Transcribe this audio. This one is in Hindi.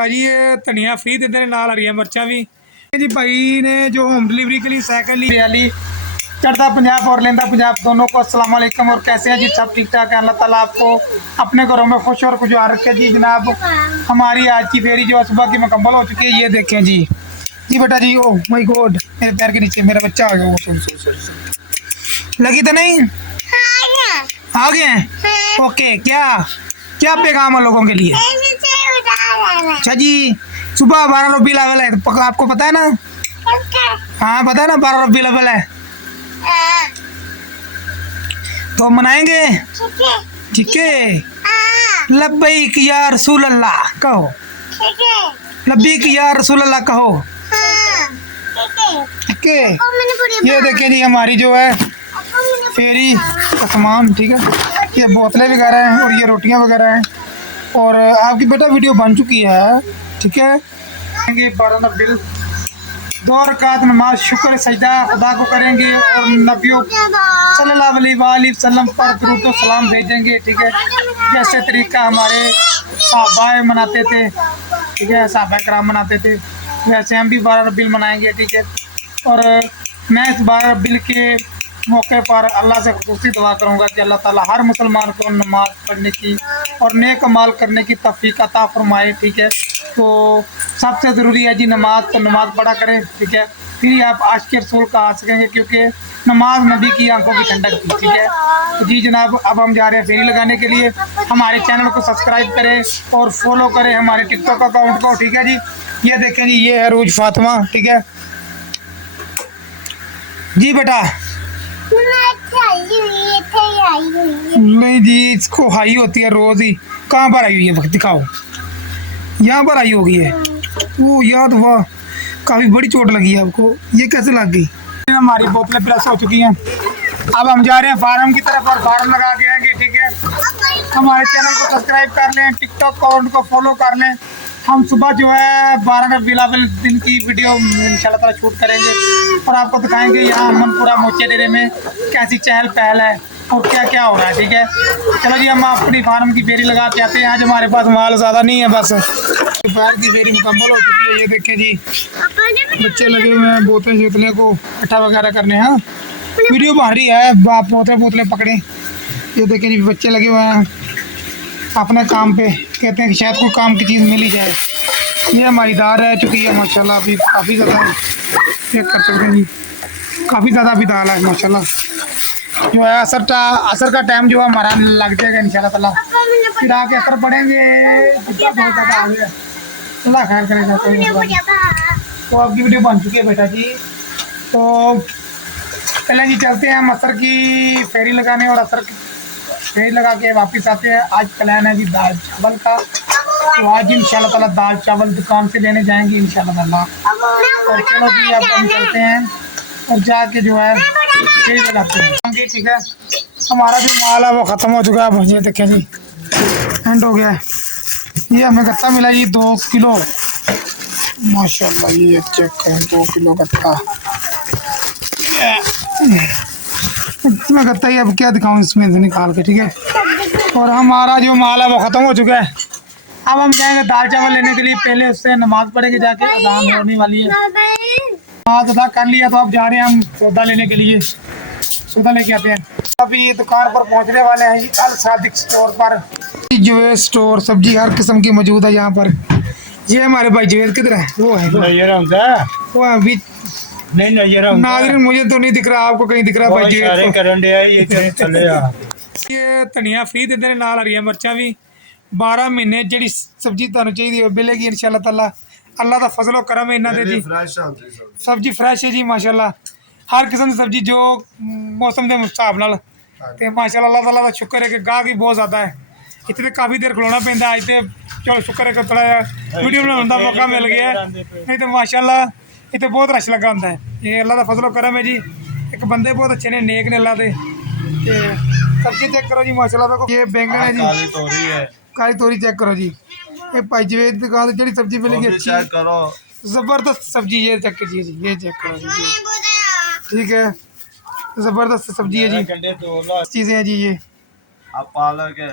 भाजी ये धनिया फ्री देते हैं, नाल हरियां मिर्चां भी जी। भाई ने जो होम डिलीवरी के लिए साइकिल ली रैली चढ़ता पंजाब और लेंदा पंजाब दोनों को अस्सलाम वालेकुम। और कैसे हैं जी? सब ठीक ठाक है। अल्लाह ताला आपको अपने घरों में खुश और खुशहाल रखे जी। जनाब हमारी आज की फेरी जो सुबह की मुकम्मल हो चुकी है, ये देखें जी। जी बेटा जी, ओ माय गॉड, मेरे पैर के नीचे मेरा बच्चा आ गया। लगी तो नहीं? आ गए हैं। ओके, क्या क्या पैगाम है लोगों के लिए? अच्छा जी, सुबह 12 रबी अव्वल है, आपको पता है ना? हाँ पता है ना, 12 रबी अव्वल है तो मनाएंगे। ठीक है। लब्बैक या रसूल अल्लाह कहो। लब्बैक या रसूल अल्लाह कहो। ठीक है। ये देखिए जी हमारी जो है फेरी का सामान, ठीक है। ये बोतलें वगैरह हैं और ये रोटियां वगैरह हैं। और आपकी बेटा वीडियो बन चुकी है, ठीक है। 12 बिल 2 रकात नमाज शुक्र सजदा खुदा को करेंगे और नबियों सल्लल्लाहु अलैहि वसल्लम पर दुरूद और सलाम भेजेंगे, ठीक है। जैसे तरीका हमारे सहाबाए मनाते थे, ठीक है, सहाबाए कराम मनाते थे, वैसे हम भी 12 रबील मनाएंगे, ठीक है। और मैं इस 12 रबील के मौके पर अल्लाह से खुसूसी दुआ करूँगा कि अल्लाह ताला हर मुसलमान को नमाज पढ़ने की और नेक अमाल करने की तौफीक अता फरमाए, ठीक है। तो सबसे ज़रूरी है जी नमाज, तो नमाज पढ़ा करें, ठीक है। फिर ही आप आशिक़ रसूल का आ सकेंगे, क्योंकि नमाज नबी की आंखों की ठंडक थी, ठीक है। तो जी जनाब, अब हम जा रहे हैं फेरी लगाने के लिए। हमारे चैनल को सब्सक्राइब करें और फॉलो करें हमारे टिकटॉक अकाउंट को, ठीक है जी। ये देखें जी, ये है रोज फातिमा, ठीक है जी। बेटा नहीं जी, इसको हाई होती है रोज ही। कहाँ पर आई हुई है? वक्त दिखाओ, यहाँ पर आई होगी है। वो याद हुआ, काफ़ी बड़ी चोट लगी है आपको। ये कैसे लग गई? हमारी बोतलें प्रेस हो चुकी हैं। अब हम जा रहे हैं फार्म की तरफ और फार्म लगा के आएंगे, ठीक है। हमारे चैनल को सब्सक्राइब कर लें, टिकटॉक अकाउंट को फॉलो कर लें। हम सुबह जो है 12 रबीउल अव्वल दिन की वीडियो इंशाल्लाह ताला शूट करेंगे और आपको दिखाएंगे यहाँ अमनपुरा मोचे डेरे में कैसी चहल पहल है और क्या क्या हो रहा है, ठीक है। चलो जी, हम अपनी फार्म की फेरी लगा के आते हैं। आज हमारे पास माल ज़्यादा नहीं है, बस दोपहर की फेरी मुकम्मल हो चुकी है। ये देखें जी, बच्चे लगे हुए हैं बोतलें शोतलें को इकट्ठा वगैरह करने। हाँ वीडियो बन रही है, आप बोतलें पकड़ें। ये देखें जी, बच्चे लगे हुए हैं अपने काम पे, कहते हैं कि शायद कोई काम की चीज़ मिल ही जाए। ये हमारी दाल रह चुकी है माशाल्लाह, अभी काफ़ी ज़्यादा चेक कर सकते हैं जी, काफ़ी ज़्यादा अभी दाल है माशाल्लाह। जो है असर का टाइम जो है हमारा लग जाएगा इंशाल्लाह ताला। फिर आके असर पड़ेंगे, बहुत ज़्यादा आ गया, अल्लाह खैर करेगा। तो आपकी वीडियो बन चुकी है बेटा जी। तो चलें जी, चलते हैं हम असर की फेरी लगाने और असर की फेरी लगा के वापस आते हैं। आज प्लान है जी दाल चावल का, तो आज इंशाल्लाह ताला दाल चावल दुकान से लेने जाएंगे इंशाल्लाह ताला। और चलो जी, अब हम चलते हैं और जाके जो है फेरी लगाते हैं, ठीक है। हमारा जो माल है वो ख़त्म हो चुका है। ये देखें जी, एंड हो गया है। ये हमें गत्ता मिला जी 2 किलो माशाल्लाह। ये चेक करें, 2 किलो गत्ता, इतना गत्ता ही अब क्या दिखाऊं इसमें से निकाल के, ठीक है। और हमारा जो माल है वो ख़त्म हो चुका है। अब हम जाएंगे दाल चावल लेने के लिए। पहले उससे नमाज पढ़ेंगे जाके, अज़ान होने वाली है। नमाज अदा कर लिया तो अब जा रहे हैं हम सौदा लेने के लिए, सौदा लेके आते हैं। अभी दुकान पर पहुंचने वाले हैं अल सादिक स्टोर पर। जो है स्टोर सब्जी हर किस्म की मौजूद है यहाँ पर। ये हमारे भाई जवेद किधर है? वो है वो अभी नाज़रीन, मुझे तो नहीं दिख रहा, आपको कहीं दिख रहा है भाई जवेद? ये धनिया फ्री देते हैं, नाल हरियां मिर्चां भी। 12 महीने जी सब्जी तुहानू चाहिए मिलेगी इंशाल्लाह ताला। अल्लाह का फजलो करम है इन्हां दे जी। सब्जी फ्रैश है जी माशाल्लाह, हर किस्म की सब्जी जो मौसम के हिसाब नाल। ते माशाल्लाह अल्लाह ताला का शुक्र है कि गाहक भी बहुत ज़्यादा है। इतने काफ़ी देर खलोना पैंदा, अज तो चलो शुक्र है कि थोड़ा वीडियो बनाने का मौका मिल गया, नहीं तो माशाल्लाह इतने बहुत रश लगा होंदा है। ये अल्लाह का फजलो करम है जी। एक बंदे बहुत अच्छे ने, नेक ने अल्लाह दे। सब्जी चेक करो जी माशाल्लाह, देखो ये बैंगन है जी, काली तोरी चेक करो जी। ये भाई जवेद की दुकान जी सब्जी मिलेगी अच्छी ज़बरदस्त सब्जी। ये चेक कीजिए जी, ये चेक करो जी, ठीक है, ज़बरदस्त सब्जी है जी। चीज़ें हैं जी, ये पालक है।